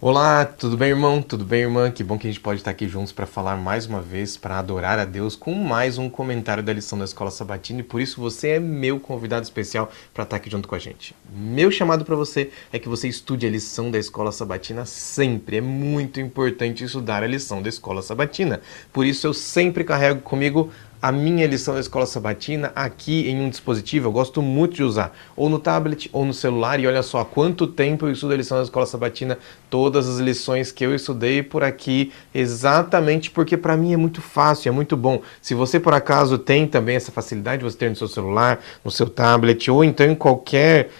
Olá, tudo bem, irmão? Tudo bem, irmã? Que bom que a gente pode estar aqui juntos para falar mais uma vez, para adorar a Deus com mais um comentário da lição da Escola Sabatina e por isso você é meu convidado especial para estar aqui junto com a gente. Meu chamado para você é que você estude a lição da Escola Sabatina sempre. É muito importante estudar a lição da Escola Sabatina. Por isso eu sempre carrego comigo a minha lição da Escola Sabatina aqui em um dispositivo. Eu gosto muito de usar, ou no tablet ou no celular. E olha só há quanto tempo eu estudo a lição da Escola Sabatina, todas as lições que eu estudei por aqui, exatamente porque para mim é muito fácil, é muito bom. Se você por acaso tem também essa facilidade, você ter no seu celular, no seu tablet, ou então em qualquer,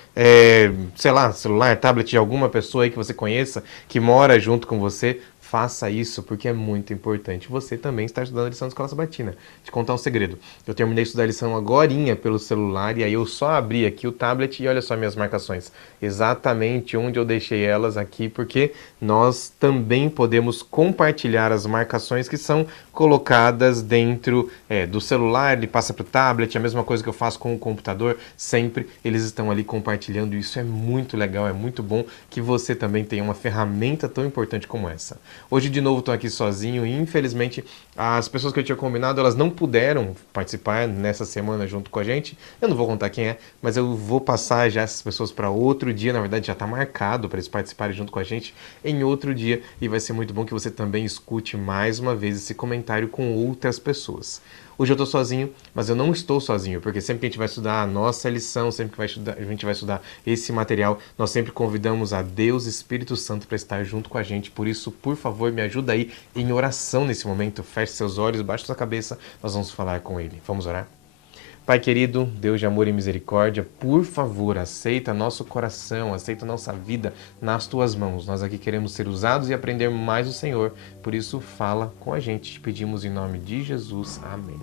sei lá, celular, tablet de alguma pessoa aí que você conheça, que mora junto com você, faça isso, porque é muito importante você também estar estudando a lição da Escola Sabatina. Te contar um segredo. Eu terminei de estudar a lição agorinha pelo celular e aí eu só abri aqui o tablet e olha só minhas marcações. Exatamente onde eu deixei elas aqui, porque nós também podemos compartilhar as marcações que são colocadas dentro do celular, ele passa para o tablet, a mesma coisa que eu faço com o computador, sempre eles estão ali compartilhando. Isso é muito legal, é muito bom que você também tenha uma ferramenta tão importante como essa. Hoje, de novo, estou aqui sozinho e, infelizmente, as pessoas que eu tinha combinado, elas não puderam participar nessa semana junto com a gente. Eu não vou contar quem é, mas eu vou passar já essas pessoas para outro dia. Na verdade, já está marcado para eles participarem junto com a gente em outro dia. E vai ser muito bom que você também escute mais uma vez esse comentário com outras pessoas. Hoje eu estou sozinho, mas eu não estou sozinho, porque sempre que a gente vai estudar a nossa lição, sempre que a gente vai estudar esse material, nós sempre convidamos a Deus Espírito Santo para estar junto com a gente. Por isso, por favor, me ajuda aí em oração nesse momento. Feche seus olhos, baixe sua cabeça, nós vamos falar com Ele. Vamos orar? Pai querido, Deus de amor e misericórdia, por favor, aceita nosso coração, aceita nossa vida nas tuas mãos. Nós aqui queremos ser usados e aprender mais do Senhor. Por isso, fala com a gente. Te pedimos em nome de Jesus. Amém.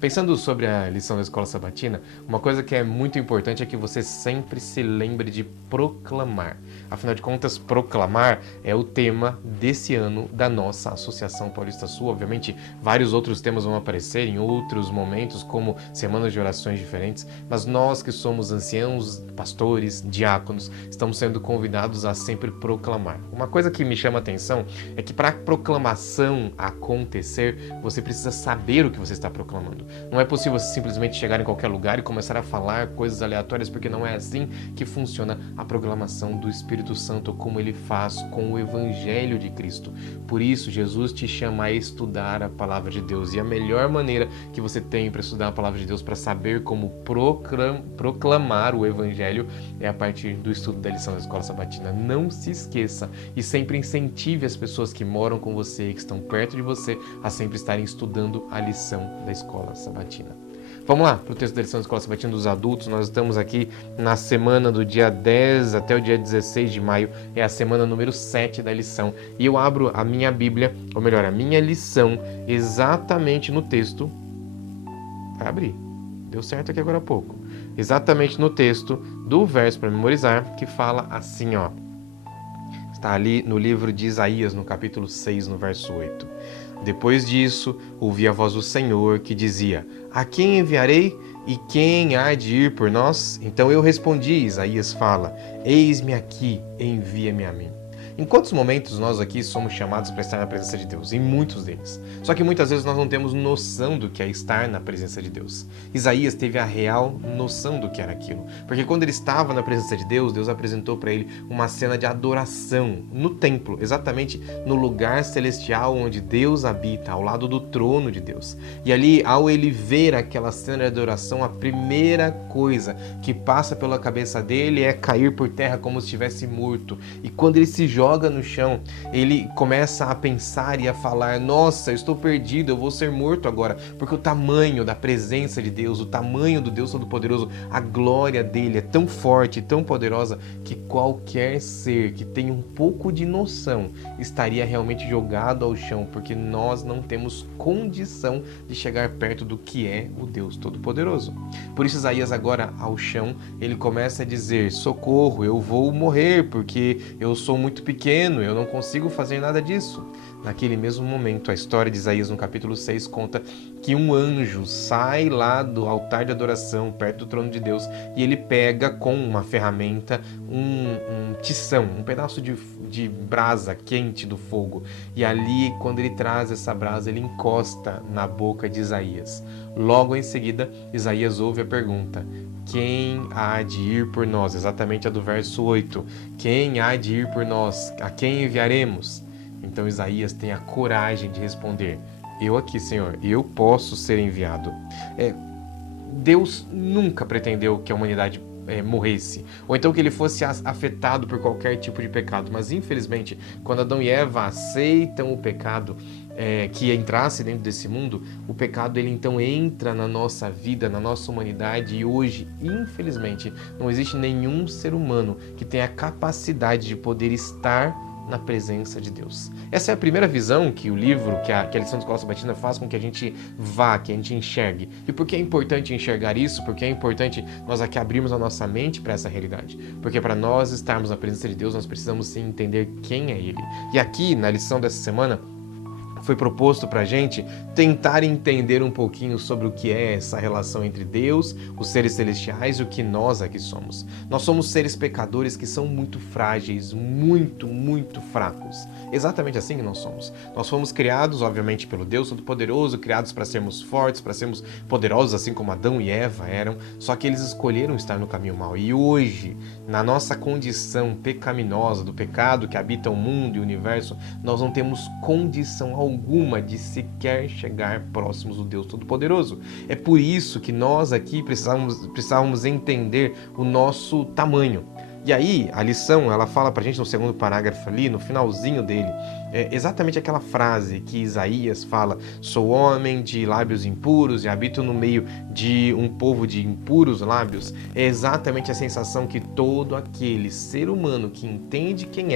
Pensando sobre a lição da Escola Sabatina, uma coisa que é muito importante é que você sempre se lembre de proclamar. Afinal de contas, proclamar é o tema desse ano da nossa Associação Paulista Sul. Obviamente, vários outros temas vão aparecer em outros momentos, como semanas de orações diferentes, mas nós que somos anciãos, pastores, diáconos, estamos sendo convidados a sempre proclamar. Uma coisa que me chama a atenção é que para a proclamação acontecer, você precisa saber o que você está proclamando. Não é possível você simplesmente chegar em qualquer lugar e começar a falar coisas aleatórias, porque não é assim que funciona a proclamação do Espírito Santo, como ele faz com o Evangelho de Cristo. Por isso, Jesus te chama a estudar a Palavra de Deus. E a melhor maneira que você tem para estudar a Palavra de Deus, para saber como proclamar o Evangelho, é a partir do estudo da lição da Escola Sabatina. Não se esqueça e sempre incentive as pessoas que moram com você, que estão perto de você, a sempre estarem estudando a lição da Escola Sabatina. Vamos lá para o texto da lição da Escola Sabatina dos adultos. Nós estamos aqui na semana do dia 10 até o dia 16 de maio. É a semana número 7 da lição. E eu abro a minha Bíblia, ou melhor, a minha lição, exatamente no texto. Abri. Deu certo aqui agora há pouco. Exatamente no texto do verso para memorizar, que fala assim, ó. Está ali no livro de Isaías, no capítulo 6, no verso 8. Depois disso, ouvi a voz do Senhor que dizia: A quem enviarei e quem há de ir por nós? Então eu respondi, Isaías fala: Eis-me aqui, envia-me a mim. Em quantos momentos nós aqui somos chamados para estar na presença de Deus? Em muitos deles. Só que muitas vezes nós não temos noção do que é estar na presença de Deus. Isaías teve a real noção do que era aquilo. Porque quando ele estava na presença de Deus, Deus apresentou para ele uma cena de adoração no templo, exatamente no lugar celestial onde Deus habita, ao lado do trono de Deus. E ali, ao ele ver aquela cena de adoração, a primeira coisa que passa pela cabeça dele é cair por terra como se estivesse morto. E quando ele se joga no chão, ele começa a pensar e a falar: nossa, eu estou perdido, eu vou ser morto agora, porque o tamanho da presença de Deus, o tamanho do Deus Todo-Poderoso, a glória dele é tão forte, tão poderosa, que qualquer ser que tenha um pouco de noção estaria realmente jogado ao chão, porque nós não temos condição de chegar perto do que é o Deus Todo-Poderoso. Por isso, Isaías agora ao chão, ele começa a dizer: socorro, eu vou morrer, porque eu sou muito pequeno, eu não consigo fazer nada disso. Naquele mesmo momento, a história de Isaías no capítulo 6 conta que um anjo sai lá do altar de adoração, perto do trono de Deus, e ele pega com uma ferramenta um tição, um pedaço de de brasa quente do fogo. E ali, quando ele traz essa brasa, ele encosta na boca de Isaías. Logo em seguida, Isaías ouve a pergunta: quem há de ir por nós? Exatamente a do verso 8. Quem há de ir por nós? A quem enviaremos? Então Isaías tem a coragem de responder: eu aqui, Senhor, eu posso ser enviado. Deus nunca pretendeu que a humanidade morresse, ou então que ele fosse afetado por qualquer tipo de pecado, mas infelizmente, quando Adão e Eva aceitam o pecado que entrasse dentro desse mundo, o pecado ele então entra na nossa vida, na nossa humanidade, e hoje, infelizmente, não existe nenhum ser humano que tenha a capacidade de poder estar na presença de Deus. Essa é a primeira visão que o livro, que a lição da Escola Sabatina faz com que a gente vá, que a gente enxergue. E por que é importante enxergar isso? Porque é importante nós aqui abrirmos a nossa mente para essa realidade. Porque para nós estarmos na presença de Deus, nós precisamos sim entender quem é Ele. E aqui, na lição dessa semana, foi proposto para a gente tentar entender um pouquinho sobre o que é essa relação entre Deus, os seres celestiais e o que nós aqui somos. Nós somos seres pecadores que são muito frágeis, muito, muito fracos. Exatamente assim que nós somos. Nós fomos criados, obviamente, pelo Deus Todo-Poderoso, criados para sermos fortes, para sermos poderosos, assim como Adão e Eva eram, só que eles escolheram estar no caminho mau. E hoje, na nossa condição pecaminosa, do pecado que habita o mundo e o universo, nós não temos condição alguma de sequer chegar próximos do Deus Todo-Poderoso. É por isso que nós aqui precisávamos entender o nosso tamanho. E aí, a lição, ela fala pra gente no segundo parágrafo ali, no finalzinho dele, exatamente aquela frase que Isaías fala: sou homem de lábios impuros e habito no meio de um povo de impuros lábios. É exatamente a sensação que todo aquele ser humano que entende quem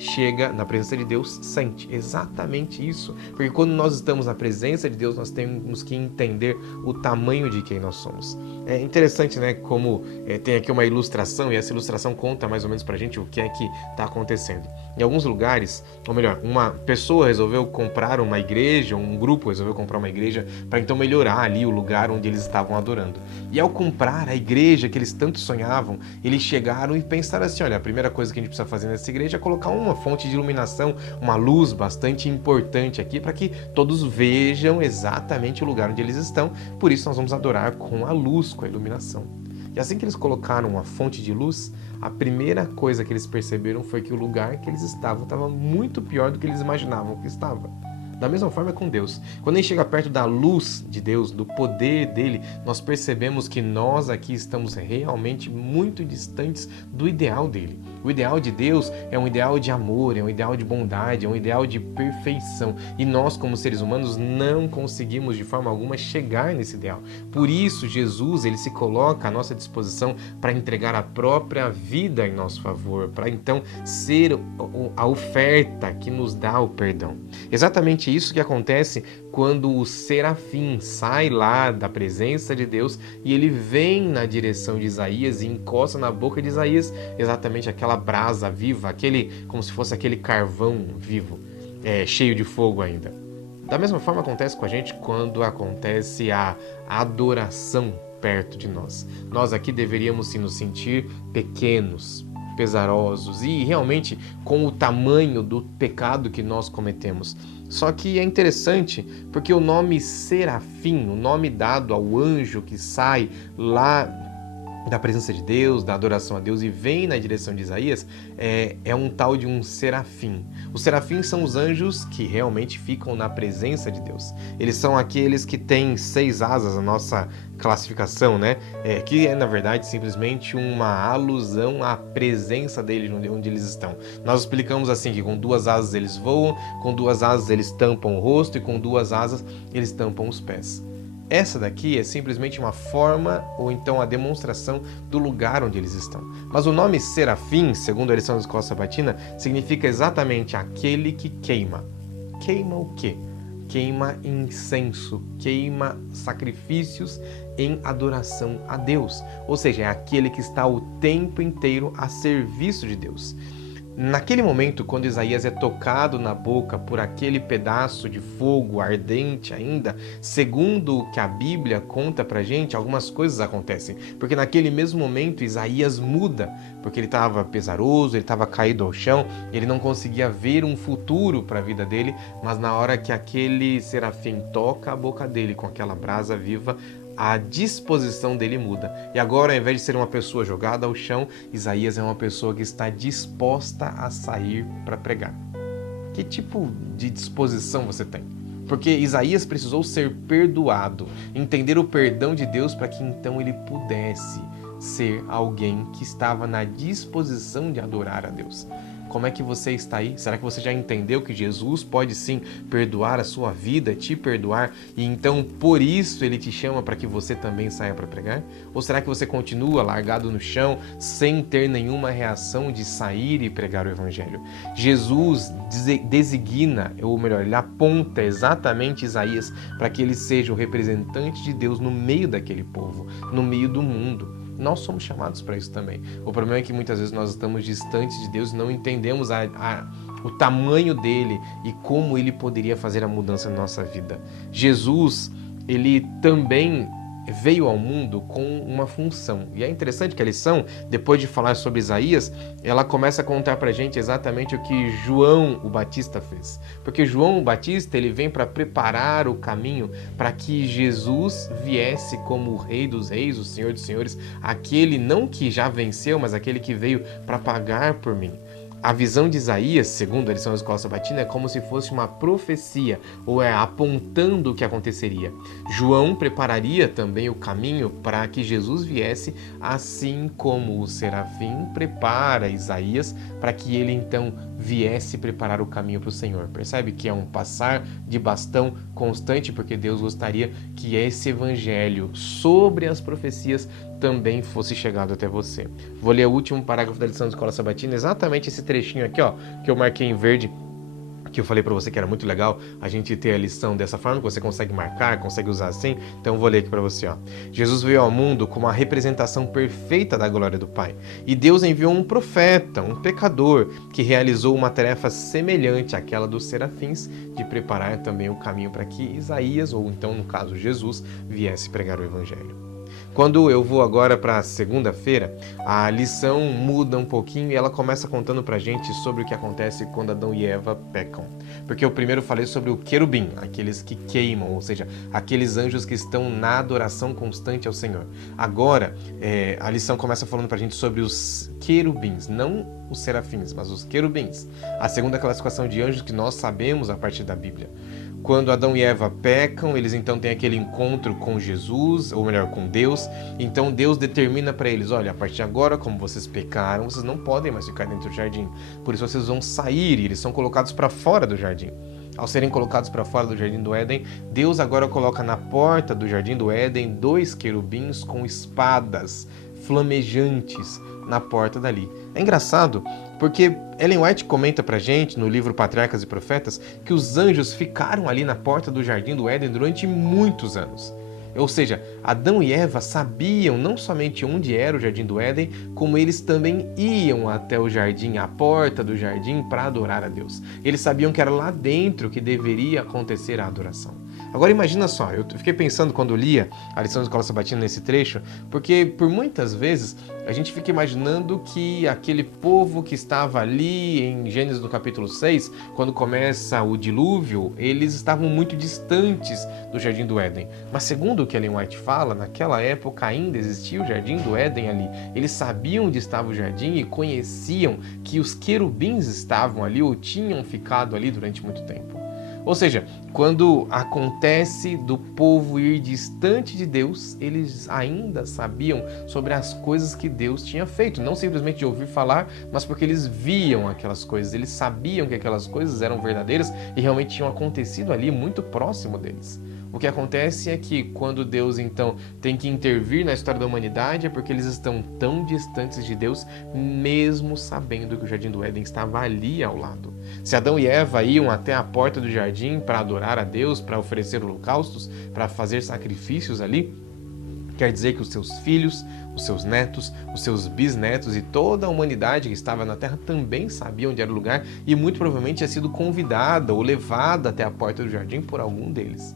chega na presença de Deus, sente exatamente isso, porque quando nós estamos na presença de Deus, nós temos que entender o tamanho de quem nós somos. É interessante, né, como tem aqui uma ilustração, e essa ilustração conta mais ou menos pra gente o que é que está acontecendo. Em alguns lugares, ou melhor, uma pessoa resolveu comprar uma igreja, um grupo resolveu comprar uma igreja para então melhorar ali o lugar onde eles estavam adorando. E ao comprar a igreja que eles tanto sonhavam, eles chegaram e pensaram assim: olha, a primeira coisa que a gente precisa fazer nessa igreja é colocar uma fonte de iluminação, uma luz bastante importante aqui para que todos vejam exatamente o lugar onde eles estão. Por isso nós vamos adorar com a luz, com a iluminação. E assim que eles colocaram uma fonte de luz, a primeira coisa que eles perceberam foi que o lugar que eles estavam estava muito pior do que eles imaginavam que estava. Da mesma forma com Deus. Quando a gente chega perto da luz de Deus, do poder dele, nós percebemos que nós aqui estamos realmente muito distantes do ideal dele. O ideal de Deus é um ideal de amor, é um ideal de bondade, é um ideal de perfeição. E nós, como seres humanos, não conseguimos de forma alguma chegar nesse ideal. Por isso, Jesus, ele se coloca à nossa disposição para entregar a própria vida em nosso favor, para então ser a oferta que nos dá o perdão. Exatamente isso que acontece quando o serafim sai lá da presença de Deus e ele vem na direção de Isaías e encosta na boca de Isaías exatamente aquela brasa viva, como se fosse aquele carvão vivo, cheio de fogo ainda. Da mesma forma acontece com a gente quando acontece a adoração perto de nós. Nós aqui deveríamos sim nos sentir pequenos, pesarosos e realmente com o tamanho do pecado que nós cometemos. Só que é interessante porque o nome serafim, o nome dado ao anjo que sai lá da presença de Deus, da adoração a Deus e vem na direção de Isaías, é um tal de um serafim. Os serafins são os anjos que realmente ficam na presença de Deus. Eles são aqueles que têm 6 asas, a nossa classificação, né? Que é, na verdade, simplesmente uma alusão à presença deles onde eles estão. Nós explicamos assim que com 2 asas eles voam, com 2 asas eles tampam o rosto e com 2 asas eles tampam os pés. Essa daqui é simplesmente uma forma ou então a demonstração do lugar onde eles estão. Mas o nome serafim, segundo a lição da Escola Sabatina, significa exatamente aquele que queima. Queima o quê? Queima incenso, queima sacrifícios em adoração a Deus. Ou seja, é aquele que está o tempo inteiro a serviço de Deus. Naquele momento, quando Isaías é tocado na boca por aquele pedaço de fogo ardente ainda, segundo o que a Bíblia conta pra gente, algumas coisas acontecem. Porque naquele mesmo momento, Isaías muda, porque ele estava pesaroso, ele estava caído ao chão, ele não conseguia ver um futuro para a vida dele, mas na hora que aquele serafim toca a boca dele com aquela brasa viva, a disposição dele muda. E agora, ao invés de ser uma pessoa jogada ao chão, Isaías é uma pessoa que está disposta a sair para pregar. Que tipo de disposição você tem? Porque Isaías precisou ser perdoado, entender o perdão de Deus para que então ele pudesse ser alguém que estava na disposição de adorar a Deus. Como é que você está aí? Será que você já entendeu que Jesus pode sim perdoar a sua vida, te perdoar, e então por isso ele te chama para que você também saia para pregar? Ou será que você continua largado no chão, sem ter nenhuma reação de sair e pregar o Evangelho? Jesus designa, ou melhor, ele aponta exatamente Isaías para que ele seja o representante de Deus no meio daquele povo, no meio do mundo. Nós somos chamados para isso também. O problema é que muitas vezes nós estamos distantes de Deus e não entendemos o tamanho dele e como ele poderia fazer a mudança na nossa vida. Jesus, ele também veio ao mundo com uma função. E é interessante que a lição, depois de falar sobre Isaías, ela começa a contar pra gente exatamente o que João o Batista fez. Porque João o Batista, ele vem para preparar o caminho para que Jesus viesse como o Rei dos Reis, o Senhor dos Senhores, aquele não que já venceu, mas aquele que veio para pagar por mim. A visão de Isaías, segundo a lição da Escola Sabatina, é como se fosse uma profecia, ou apontando o que aconteceria. João prepararia também o caminho para que Jesus viesse, assim como o serafim prepara Isaías para que ele então viesse preparar o caminho para o Senhor. Percebe que é um passar de bastão constante, porque Deus gostaria que esse evangelho sobre as profecias também fosse chegado até você. Vou ler o último parágrafo da lição da Escola Sabatina, exatamente esse trechinho aqui, ó, que eu marquei em verde, que eu falei para você que era muito legal a gente ter a lição dessa forma, que você consegue marcar, consegue usar assim. Então eu vou ler aqui para você, ó. Jesus veio ao mundo como a representação perfeita da glória do Pai. E Deus enviou um profeta, um pecador, que realizou uma tarefa semelhante àquela dos serafins, de preparar também o caminho para que Isaías, ou então no caso Jesus, viesse pregar o evangelho. Quando eu vou agora para segunda-feira, a lição muda um pouquinho e ela começa contando pra gente sobre o que acontece quando Adão e Eva pecam. Porque eu primeiro falei sobre o querubim, aqueles que queimam, ou seja, aqueles anjos que estão na adoração constante ao Senhor. Agora, a lição começa falando pra gente sobre os querubins, não os serafins, mas os querubins. A segunda classificação de anjos que nós sabemos a partir da Bíblia. Quando Adão e Eva pecam, eles então têm aquele encontro com Jesus, ou melhor, com Deus. Então Deus determina para eles, olha, a partir de agora, como vocês pecaram, vocês não podem mais ficar dentro do jardim. Por isso vocês vão sair, e eles são colocados para fora do jardim. Ao serem colocados para fora do jardim do Éden, Deus agora coloca na porta do jardim do Éden 2 querubins com espadas flamejantes na porta dali. É engraçado porque Ellen White comenta pra gente no livro Patriarcas e Profetas que os anjos ficaram ali na porta do jardim do Éden durante muitos anos. Ou seja, Adão e Eva sabiam não somente onde era o jardim do Éden, como eles também iam até o jardim, a porta do jardim, para adorar a Deus. Eles sabiam que era lá dentro que deveria acontecer a adoração. Agora imagina só, eu fiquei pensando quando lia a lição da Escola Sabatina nesse trecho, porque por muitas vezes a gente fica imaginando que aquele povo que estava ali em Gênesis no capítulo 6, quando começa o dilúvio, eles estavam muito distantes do Jardim do Éden. Mas segundo o que Ellen White fala, naquela época ainda existia o Jardim do Éden ali. Eles sabiam onde estava o jardim e conheciam que os querubins estavam ali ou tinham ficado ali durante muito tempo. Ou seja, quando acontece do povo ir distante de Deus, eles ainda sabiam sobre as coisas que Deus tinha feito. Não simplesmente de ouvir falar, mas porque eles viam aquelas coisas. Eles sabiam que aquelas coisas eram verdadeiras e realmente tinham acontecido ali muito próximo deles. O que acontece é que quando Deus então tem que intervir na história da humanidade é porque eles estão tão distantes de Deus, mesmo sabendo que o Jardim do Éden estava ali ao lado. Se Adão e Eva iam até a porta do jardim para adorar a Deus, para oferecer holocaustos, para fazer sacrifícios ali, Quer dizer que os seus filhos, os seus netos, os seus bisnetos e toda a humanidade que estava na Terra também sabia onde era o lugar e muito provavelmente tinha sido convidada ou levada até a porta do jardim por algum deles.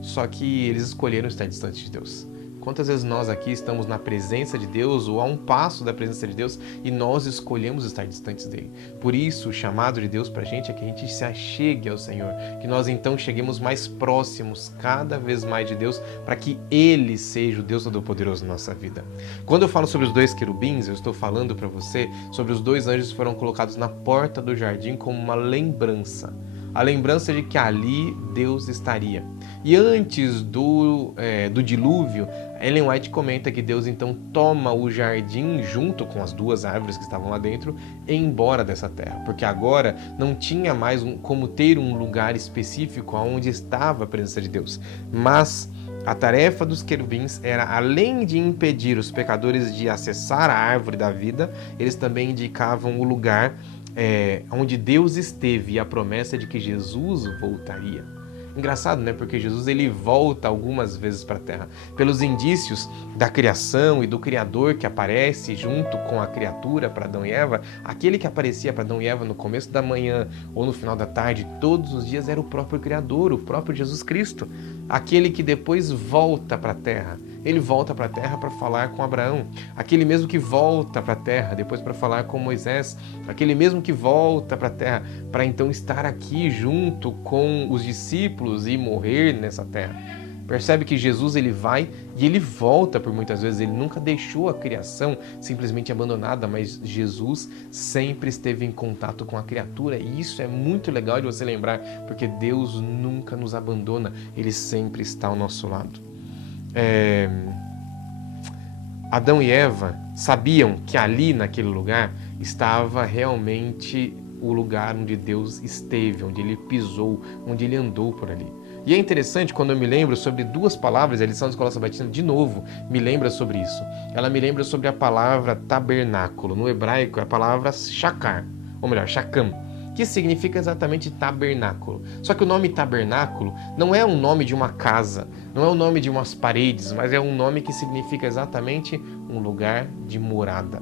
Só que eles escolheram estar distante de Deus. Quantas vezes nós aqui estamos na presença de Deus ou a um passo da presença de Deus e nós escolhemos estar distantes dele? Por isso, o chamado de Deus para a gente é que a gente se achegue ao Senhor, que nós então cheguemos mais próximos cada vez mais de Deus para que Ele seja o Deus Todo-Poderoso na nossa vida. Quando eu falo sobre os 2 querubins, eu estou falando para você sobre os 2 anjos que foram colocados na porta do jardim como uma lembrança. A lembrança de que ali Deus estaria. E antes do dilúvio, Ellen White comenta que Deus então toma o jardim junto com as 2 árvores que estavam lá dentro e embora dessa terra, porque agora não tinha mais como ter um lugar específico onde estava a presença de Deus. Mas a tarefa dos querubins era, além de impedir os pecadores de acessar a árvore da vida, eles também indicavam o lugar onde Deus esteve e a promessa de que Jesus voltaria. Engraçado, né? Porque Jesus ele volta algumas vezes para a Terra. Pelos indícios da criação e do Criador que aparece junto com a criatura para Adão e Eva, aquele que aparecia para Adão e Eva no começo da manhã ou no final da tarde, todos os dias era o próprio Criador, o próprio Jesus Cristo. Aquele que depois volta para a Terra. Ele volta para a Terra para falar com Abraão. Aquele mesmo que volta para a Terra depois para falar com Moisés. Aquele mesmo que volta para a Terra para então estar aqui junto com os discípulos e morrer nessa terra. Percebe que Jesus ele vai e ele volta por muitas vezes. Ele nunca deixou a criação simplesmente abandonada, mas Jesus sempre esteve em contato com a criatura. E isso é muito legal de você lembrar, porque Deus nunca nos abandona. Ele sempre está ao nosso lado. Adão e Eva sabiam que ali naquele lugar estava realmente o lugar onde Deus esteve, onde Ele pisou, onde Ele andou por ali. E é interessante quando eu me lembro sobre 2 palavras, a lição da Escola Sabatina, de novo, me lembra sobre isso. Ela me lembra sobre a palavra tabernáculo. No hebraico é a palavra shakar, ou melhor, shakam, que significa exatamente tabernáculo. Só que o nome tabernáculo não é um nome de uma casa, não é o nome de umas paredes, mas é um nome que significa exatamente um lugar de morada.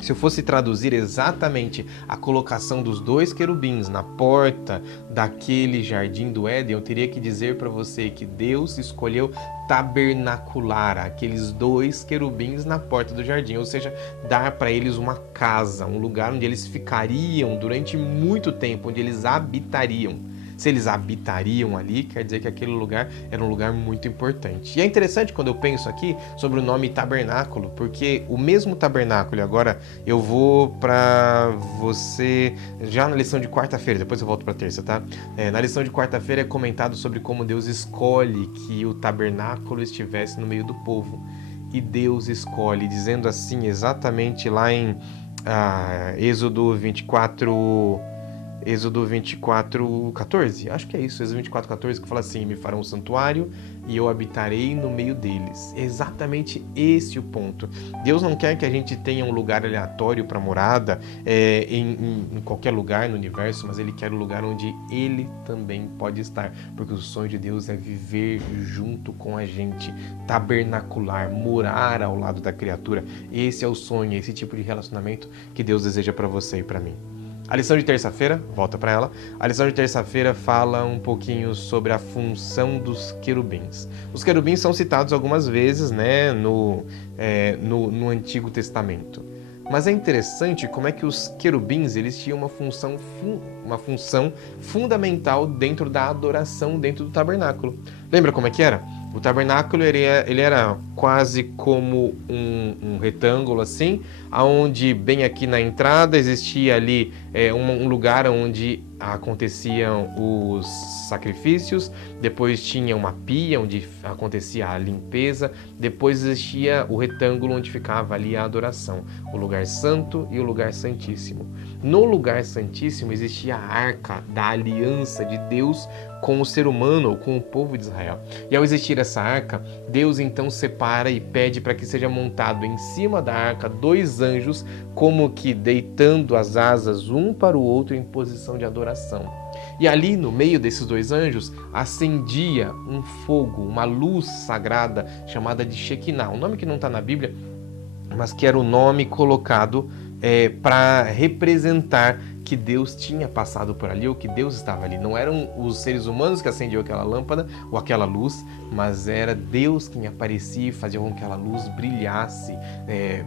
Se eu fosse traduzir exatamente a colocação dos 2 querubins na porta daquele jardim do Éden, eu teria que dizer para você que Deus escolheu tabernacular aqueles 2 querubins na porta do jardim, ou seja, dar para eles uma casa, um lugar onde eles ficariam durante muito tempo, onde eles habitariam. Se eles habitariam ali, quer dizer que aquele lugar era um lugar muito importante. E é interessante quando eu penso aqui sobre o nome tabernáculo, porque o mesmo tabernáculo, e agora eu vou para você já na lição de quarta-feira, depois eu volto para terça, tá? Na lição de quarta-feira é comentado sobre como Deus escolhe que o tabernáculo estivesse no meio do povo. E Deus escolhe, dizendo assim exatamente lá em Êxodo 24, 14, acho que é isso, Êxodo 24, 14, que fala assim: me farão um santuário e eu habitarei no meio deles. É exatamente esse o ponto. Deus não quer que a gente tenha um lugar aleatório para morada em qualquer lugar no universo, mas Ele quer um lugar onde Ele também pode estar, porque o sonho de Deus é viver junto com a gente, tabernacular, morar ao lado da criatura. Esse é o sonho, esse tipo de relacionamento que Deus deseja para você e para mim. A lição de terça-feira, volta para ela, a lição de terça-feira fala um pouquinho sobre a função dos querubins. Os querubins são citados algumas vezes, né, no Antigo Testamento. Mas é interessante como é que os querubins eles tinham uma função fundamental dentro da adoração dentro do tabernáculo. Lembra como é que era? O tabernáculo ele era quase como um retângulo assim, onde bem aqui na entrada existia ali um lugar onde aconteciam os sacrifícios, depois tinha uma pia onde acontecia a limpeza, depois existia o retângulo onde ficava ali a adoração, o lugar santo e o lugar santíssimo. no lugar santíssimo existia a arca da aliança de Deus com o ser humano ou com o povo de Israel. E ao existir essa arca, Deus então separa e pede para que seja montado em cima da arca 2 anjos, como que deitando as asas um para o outro em posição de adoração. E ali no meio desses 2 anjos acendia um fogo, uma luz sagrada chamada de Shekinah, um nome que não está na Bíblia, mas que era o nome colocado para representar que Deus tinha passado por ali, ou que Deus estava ali. Não eram os seres humanos que acendiam aquela lâmpada ou aquela luz, mas era Deus quem aparecia e fazia com que aquela luz brilhasse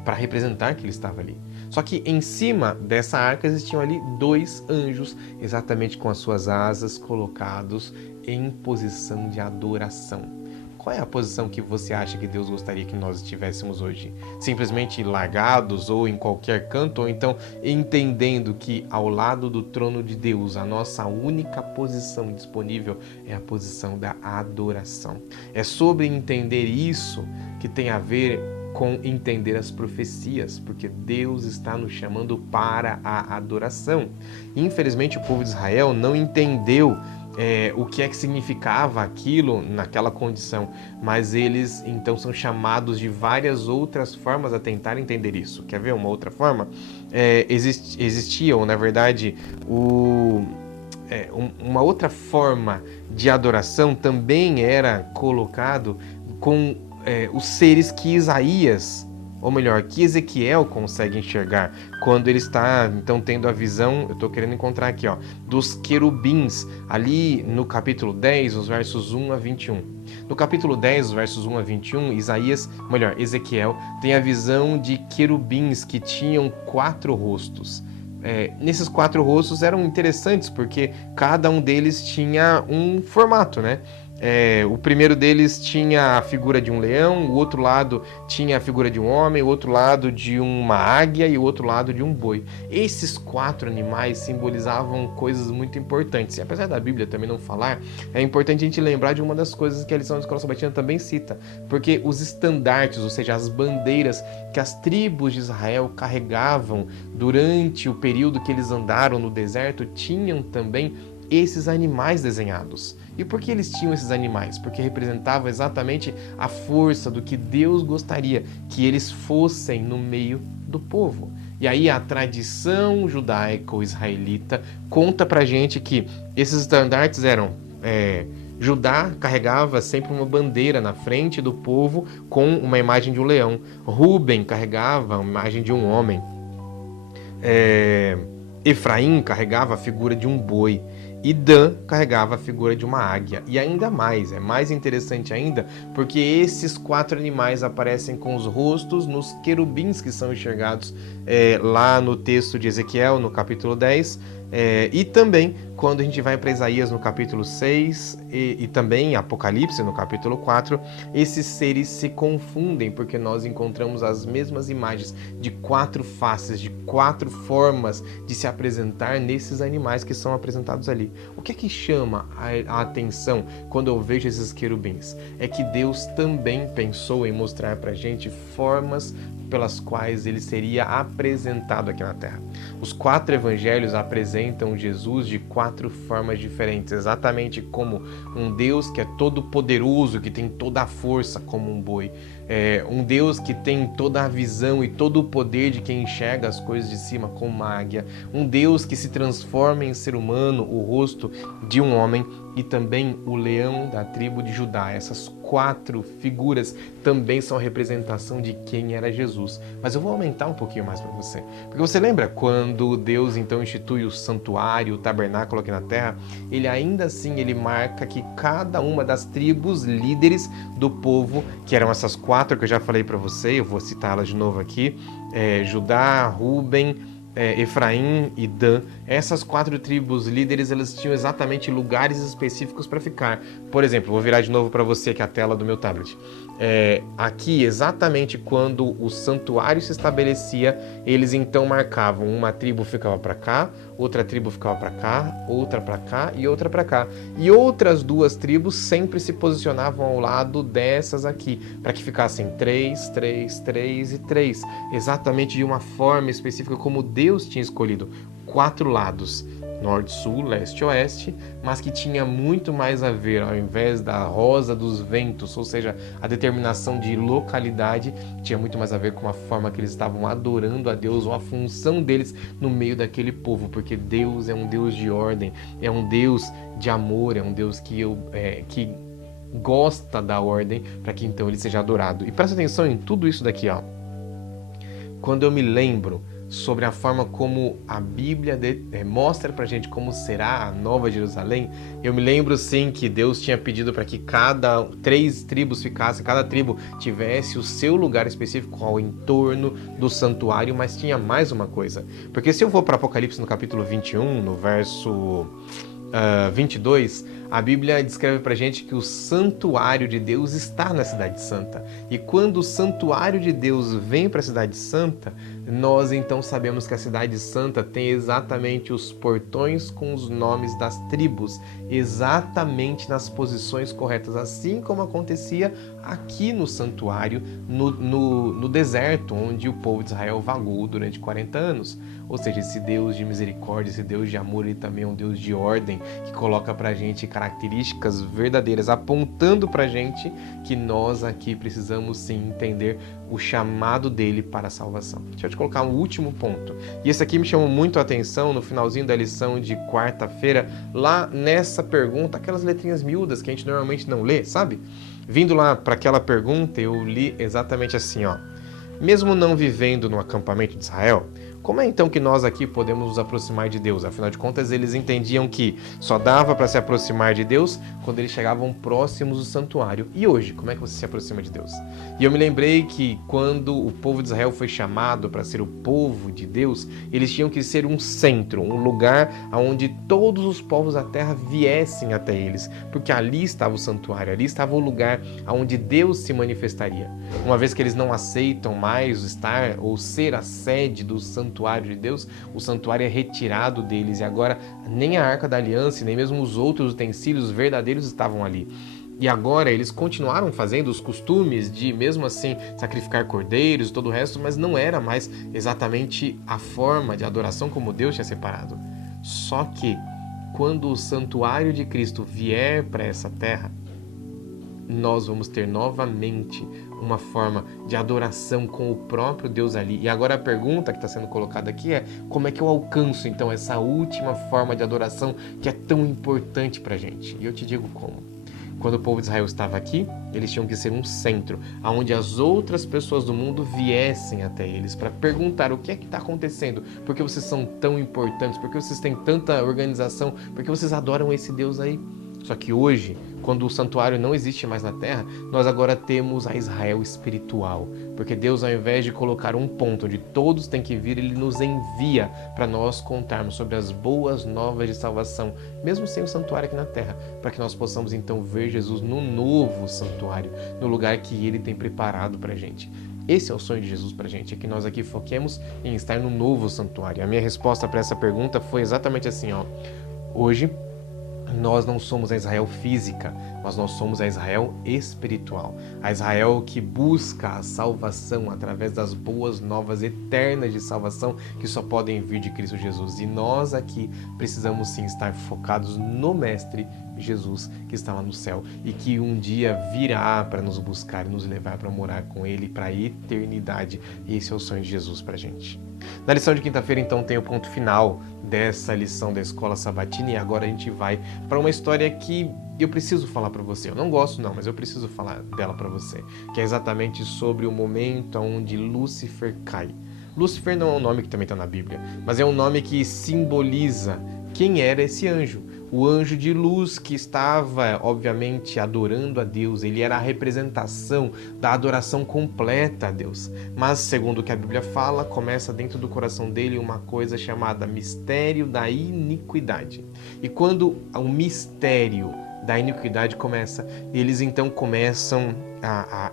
para representar que Ele estava ali. Só que em cima dessa arca existiam ali 2 anjos, exatamente com as suas asas colocados em posição de adoração. Qual é a posição que você acha que Deus gostaria que nós estivéssemos hoje? Simplesmente largados ou em qualquer canto? Ou então entendendo que ao lado do trono de Deus, a nossa única posição disponível é a posição da adoração. É sobre entender isso que tem a ver com entender as profecias, porque Deus está nos chamando para a adoração. Infelizmente, o povo de Israel não entendeu o que é que significava aquilo naquela condição, mas eles então são chamados de várias outras formas a tentar entender isso. Quer ver uma outra forma? Existiam, na verdade, uma outra forma de adoração também era colocado com os seres que Isaías, ou melhor, que Ezequiel consegue enxergar quando ele está, então, tendo a visão, eu estou querendo encontrar aqui, dos querubins, ali no capítulo 10, os versos 1 a 21. No capítulo 10, os versos 1 a 21, Ezequiel tem a visão de querubins que tinham 4 rostos. Nesses 4 rostos eram interessantes porque cada um deles tinha um formato, né? O primeiro deles tinha a figura de um leão, o outro lado tinha a figura de um homem, o outro lado de uma águia e o outro lado de um boi. Esses 4 animais simbolizavam coisas muito importantes. E apesar da Bíblia também não falar, é importante a gente lembrar de uma das coisas que a lição da Escola Sabatina também cita. Porque os estandartes, ou seja, as bandeiras que as tribos de Israel carregavam durante o período que eles andaram no deserto, tinham também esses animais desenhados. E por que eles tinham esses animais? Porque representavam exatamente a força do que Deus gostaria que eles fossem no meio do povo. E aí a tradição judaica ou israelita conta pra gente que esses estandartes eram... Judá carregava sempre uma bandeira na frente do povo com uma imagem de um leão. Ruben carregava uma imagem de um homem. Efraim carregava a figura de um boi. E Dan carregava a figura de uma águia. E ainda mais, é mais interessante ainda, porque esses 4 animais aparecem com os rostos nos querubins que são enxergados lá no texto de Ezequiel, no capítulo 10, e também quando a gente vai para Isaías no capítulo 6 e também Apocalipse no capítulo 4, esses seres se confundem porque nós encontramos as mesmas imagens de 4 faces, de 4 formas de se apresentar nesses animais que são apresentados ali. O que é que chama a atenção quando eu vejo esses querubins? É que Deus também pensou em mostrar para a gente formas pelas quais ele seria apresentado aqui na Terra. Os 4 evangelhos apresentam Jesus de 4 formas diferentes, exatamente como um Deus que é todo poderoso, que tem toda a força como um boi, um Deus que tem toda a visão e todo o poder de quem enxerga as coisas de cima como uma águia, um Deus que se transforma em ser humano, o rosto de um homem, e também o leão da tribo de Judá. Essas 4 figuras também são a representação de quem era Jesus. Mas eu vou aumentar um pouquinho mais para você. Porque você lembra quando Deus então institui o santuário, o tabernáculo aqui na terra? Ele ainda assim, ele marca que cada uma das tribos líderes do povo, que eram essas 4 que eu já falei para você, eu vou citá-las de novo aqui, Judá, Ruben, Efraim e Dan, essas 4 tribos líderes, elas tinham exatamente lugares específicos para ficar. Por exemplo, vou virar de novo para você aqui a tela do meu tablet. Aqui, exatamente quando o santuário se estabelecia, eles então marcavam, uma tribo ficava para cá, outra tribo ficava para cá, outra para cá e outra para cá. E outras 2 tribos sempre se posicionavam ao lado dessas aqui, para que ficassem 3, 3, 3 e 3, exatamente de uma forma específica como Deus tinha escolhido. 4 lados, norte, sul, leste, oeste, mas que tinha muito mais a ver, ao invés da rosa dos ventos, ou seja, a determinação de localidade, tinha muito mais a ver com a forma que eles estavam adorando a Deus, ou a função deles no meio daquele povo, porque Deus é um Deus de ordem, é um Deus de amor, é um Deus que gosta da ordem, para que então ele seja adorado. E presta atenção em tudo isso daqui, ó. Quando eu me lembro sobre a forma como a Bíblia mostra pra gente como será a Nova Jerusalém, eu me lembro sim que Deus tinha pedido para que cada 3 tribos ficassem, cada tribo tivesse o seu lugar específico ao entorno do santuário, mas tinha mais uma coisa. Porque se eu for para Apocalipse no capítulo 21, no verso 22, a Bíblia descreve pra gente que o santuário de Deus está na Cidade Santa. E quando o santuário de Deus vem para a Cidade Santa, nós então sabemos que a Cidade Santa tem exatamente os portões com os nomes das tribos, exatamente nas posições corretas, assim como acontecia aqui no santuário, no deserto, onde o povo de Israel vagou durante 40 anos. Ou seja, esse Deus de misericórdia, esse Deus de amor, ele também é um Deus de ordem, que coloca pra gente características verdadeiras, apontando pra gente que nós aqui precisamos sim entender o chamado dele para a salvação. Deixa eu te colocar um último ponto. E esse aqui me chamou muito a atenção no finalzinho da lição de quarta-feira, lá nessa pergunta, aquelas letrinhas miúdas que a gente normalmente não lê, sabe? Vindo lá para aquela pergunta, eu li exatamente assim, ó. Mesmo não vivendo no acampamento de Israel, como é então que nós aqui podemos nos aproximar de Deus? Afinal de contas, eles entendiam que só dava para se aproximar de Deus quando eles chegavam próximos do santuário. E hoje, como é que você se aproxima de Deus? E eu me lembrei que quando o povo de Israel foi chamado para ser o povo de Deus, eles tinham que ser um centro, um lugar onde todos os povos da terra viessem até eles, porque ali estava o santuário, ali estava o lugar onde Deus se manifestaria. Uma vez que eles não aceitam mais estar ou ser a sede do santuário de Deus, o santuário é retirado deles e agora nem a Arca da Aliança, nem mesmo os outros utensílios verdadeiros estavam ali. E agora eles continuaram fazendo os costumes de, mesmo assim, sacrificar cordeiros e todo o resto, mas não era mais exatamente a forma de adoração como Deus tinha separado. Só que, quando o santuário de Cristo vier para essa terra, nós vamos ter novamente uma forma de adoração com o próprio Deus ali. E agora a pergunta que está sendo colocada aqui é: como é que eu alcanço então essa última forma de adoração que é tão importante para a gente? E eu te digo como. Quando o povo de Israel estava aqui, eles tinham que ser um centro, onde as outras pessoas do mundo viessem até eles para perguntar o que é que está acontecendo, por que vocês são tão importantes, por que vocês têm tanta organização, por que vocês adoram esse Deus aí. Só que hoje, quando o santuário não existe mais na terra, nós agora temos a Israel espiritual. Porque Deus, ao invés de colocar um ponto onde todos têm que vir, Ele nos envia para nós contarmos sobre as boas novas de salvação, mesmo sem o santuário aqui na terra, para que nós possamos então ver Jesus no novo santuário, no lugar que Ele tem preparado para a gente. Esse é o sonho de Jesus para a gente, é que nós aqui foquemos em estar no novo santuário. A minha resposta para essa pergunta foi exatamente assim, ó. Hoje, nós não somos a Israel física, mas nós somos a Israel espiritual. A Israel que busca a salvação através das boas novas eternas de salvação que só podem vir de Cristo Jesus. E nós aqui precisamos sim estar focados no Mestre Jesus que está lá no céu e que um dia virá para nos buscar e nos levar para morar com Ele para a eternidade. E esse é o sonho de Jesus para a gente. Na lição de quinta-feira, então, tem o ponto final dessa lição da Escola Sabatina e agora a gente vai para uma história que eu preciso falar para você. Eu não gosto não, mas eu preciso falar dela para você, que é exatamente sobre o momento onde Lúcifer cai. Lúcifer não é um nome que também está na Bíblia, mas é um nome que simboliza quem era esse anjo. O anjo de luz que estava, obviamente, adorando a Deus. Ele era a representação da adoração completa a Deus. Mas, segundo o que a Bíblia fala, começa dentro do coração dele uma coisa chamada mistério da iniquidade. E quando o mistério da iniquidade começa, eles então começam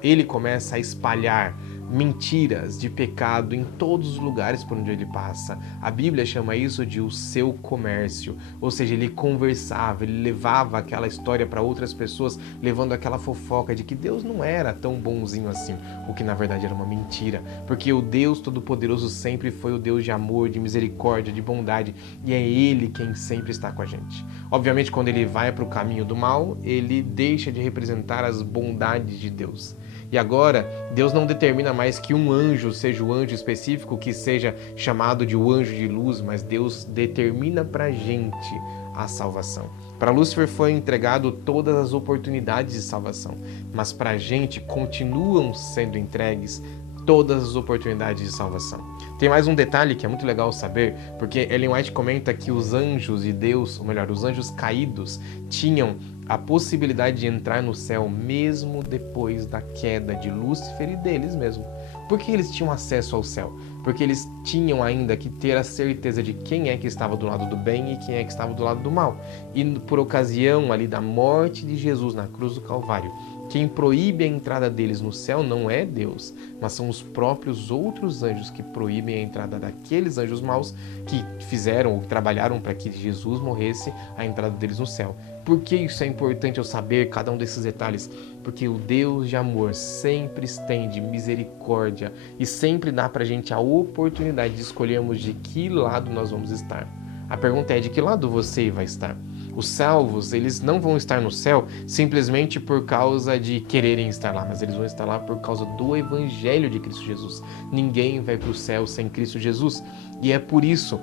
ele começa a espalhar mentiras de pecado em todos os lugares por onde ele passa. A Bíblia chama isso de o seu comércio, ou seja, ele conversava, ele levava aquela história para outras pessoas, levando aquela fofoca de que Deus não era tão bonzinho assim, o que na verdade era uma mentira, porque o Deus Todo-Poderoso sempre foi o Deus de amor, de misericórdia, de bondade, e é Ele quem sempre está com a gente. Obviamente, quando ele vai para o caminho do mal, ele deixa de representar as bondades de Deus. E agora, Deus não determina mais que um anjo seja o anjo específico, que seja chamado de o anjo de luz, mas Deus determina para a gente a salvação. Para Lúcifer foi entregado todas as oportunidades de salvação, mas para a gente continuam sendo entregues todas as oportunidades de salvação. Tem mais um detalhe que é muito legal saber, porque Ellen White comenta que os anjos e Deus, ou melhor, os anjos caídos, tinham a possibilidade de entrar no céu mesmo depois da queda de Lúcifer e deles mesmo. Por que eles tinham acesso ao céu? Porque eles tinham ainda que ter a certeza de quem é que estava do lado do bem e quem é que estava do lado do mal. E por ocasião ali da morte de Jesus na cruz do Calvário, quem proíbe a entrada deles no céu não é Deus, mas são os próprios outros anjos que proíbem a entrada daqueles anjos maus que fizeram ou que trabalharam para que Jesus morresse, a entrada deles no céu. Por que isso é importante eu saber cada um desses detalhes? Porque o Deus de amor sempre estende misericórdia e sempre dá para a gente a oportunidade de escolhermos de que lado nós vamos estar. A pergunta é: de que lado você vai estar? Os salvos, eles não vão estar no céu simplesmente por causa de quererem estar lá, mas eles vão estar lá por causa do Evangelho de Cristo Jesus. Ninguém vai para o céu sem Cristo Jesus. E é por isso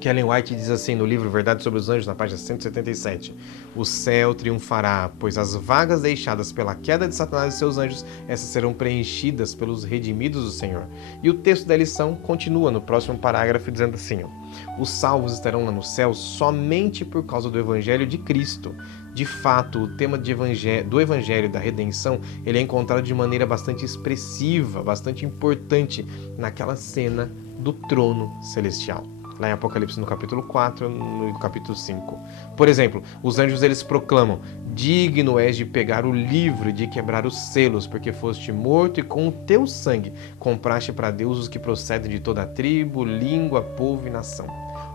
que Ellen White diz assim no livro Verdade sobre os Anjos, na página 177, o céu triunfará, pois as vagas deixadas pela queda de Satanás e seus anjos, essas serão preenchidas pelos redimidos do Senhor. E o texto da lição continua no próximo parágrafo dizendo assim, os salvos estarão lá no céu somente por causa do Evangelho de Cristo. De fato, o tema do Evangelho da Redenção, ele é encontrado de maneira bastante expressiva, bastante importante naquela cena do trono celestial. Lá em Apocalipse no capítulo 4, no capítulo 5. Por exemplo, os anjos eles proclamam: digno és de pegar o livro e de quebrar os selos, porque foste morto e com o teu sangue compraste para Deus os que procedem de toda a tribo, língua, povo e nação.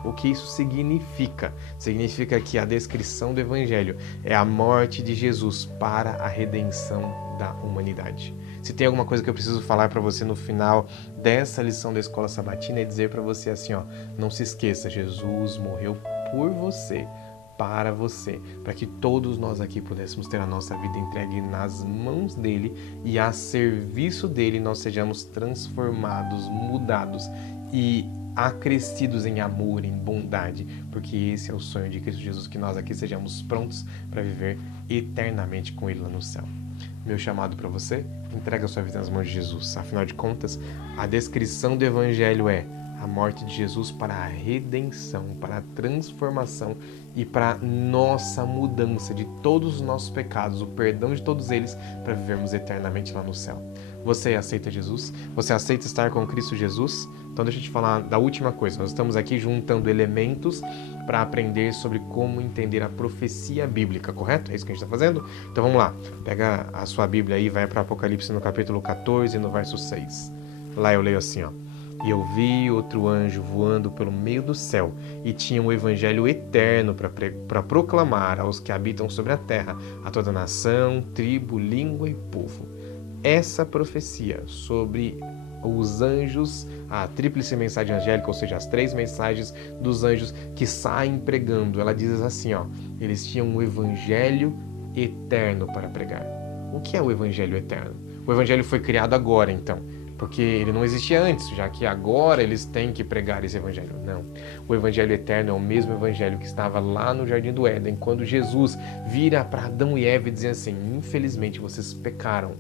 O que isso significa? Significa que a descrição do Evangelho é a morte de Jesus para a redenção da humanidade. Se tem alguma coisa que eu preciso falar para você no final dessa lição da Escola Sabatina é dizer para você assim, não se esqueça, Jesus morreu por você, para você, para que todos nós aqui pudéssemos ter a nossa vida entregue nas mãos dele e a serviço dele nós sejamos transformados, mudados e acrescidos em amor, em bondade, porque esse é o sonho de Cristo Jesus, que nós aqui sejamos prontos para viver eternamente com Ele lá no céu. Meu chamado para você, entrega a sua vida nas mãos de Jesus. Afinal de contas, a descrição do Evangelho é a morte de Jesus para a redenção, para a transformação e para a nossa mudança de todos os nossos pecados, o perdão de todos eles, para vivermos eternamente lá no céu. Você aceita Jesus? Você aceita estar com Cristo Jesus? Então deixa eu te falar da última coisa. Nós estamos aqui juntando elementos para aprender sobre como entender a profecia bíblica, correto? É isso que a gente está fazendo? Então vamos lá. Pega a sua Bíblia aí e vai para Apocalipse no capítulo 14, no verso 6. Lá eu leio assim, E eu vi outro anjo voando pelo meio do céu e tinha um evangelho eterno para proclamar aos que habitam sobre a terra, a toda nação, tribo, língua e povo. Essa profecia sobre os anjos, a tríplice mensagem angélica, ou seja, as 3 mensagens dos anjos que saem pregando, ela diz assim, eles tinham um evangelho eterno para pregar. O que é o evangelho eterno? O evangelho foi criado agora, então, porque ele não existia antes, já que agora eles têm que pregar esse evangelho. Não. O evangelho eterno é o mesmo evangelho que estava lá no Jardim do Éden, quando Jesus vira para Adão e Eva e diz assim, infelizmente vocês pecaram,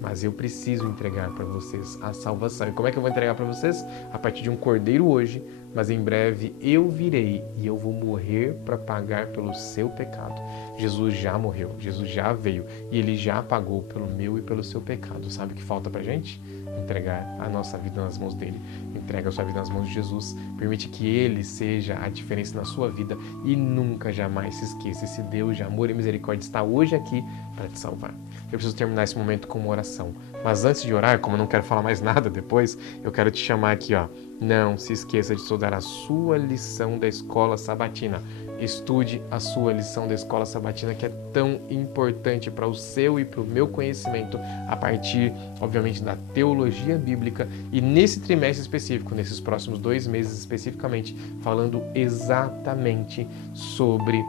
mas eu preciso entregar para vocês a salvação. E como é que eu vou entregar para vocês? A partir de um cordeiro hoje, mas em breve eu virei e eu vou morrer para pagar pelo seu pecado. Jesus já morreu, Jesus já veio e ele já pagou pelo meu e pelo seu pecado. Sabe o que falta pra gente? Entregar a nossa vida nas mãos dele. Entrega a sua vida nas mãos de Jesus. Permite que ele seja a diferença na sua vida e nunca, jamais se esqueça. Esse Deus de amor e misericórdia está hoje aqui para te salvar. Eu preciso terminar esse momento com uma oração. Mas antes de orar, como eu não quero falar mais nada depois, eu quero te chamar aqui, ó. Não se esqueça de estudar a sua lição da escola sabatina. Estude a sua lição da escola sabatina, que é tão importante para o seu e para o meu conhecimento, a partir, obviamente, da teologia bíblica, e nesse trimestre específico, nesses próximos 2 meses especificamente, falando exatamente sobre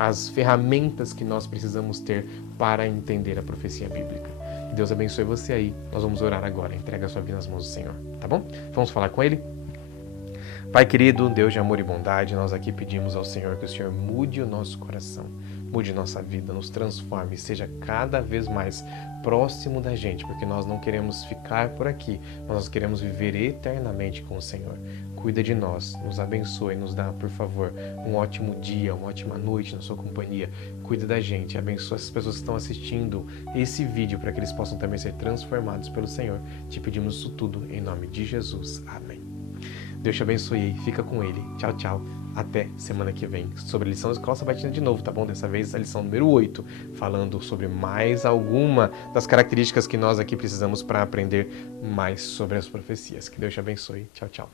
as ferramentas que nós precisamos ter para entender a profecia bíblica. Que Deus abençoe você aí. Nós vamos orar agora. Entrega a sua vida nas mãos do Senhor, tá bom? Vamos falar com Ele? Pai querido, Deus de amor e bondade, nós aqui pedimos ao Senhor que o Senhor mude o nosso coração, mude nossa vida, nos transforme, seja cada vez mais próximo da gente, porque nós não queremos ficar por aqui, mas nós queremos viver eternamente com o Senhor. Cuida de nós, nos abençoe, nos dá, por favor, um ótimo dia, uma ótima noite na sua companhia. Cuida da gente, abençoa essas pessoas que estão assistindo esse vídeo para que eles possam também ser transformados pelo Senhor. Te pedimos isso tudo em nome de Jesus. Amém. Deus te abençoe, fica com Ele. Tchau, tchau. Até semana que vem. Sobre a lição da Escola Sabatina de novo, tá bom? Dessa vez a lição número 8, falando sobre mais alguma das características que nós aqui precisamos para aprender mais sobre as profecias. Que Deus te abençoe. Tchau, tchau.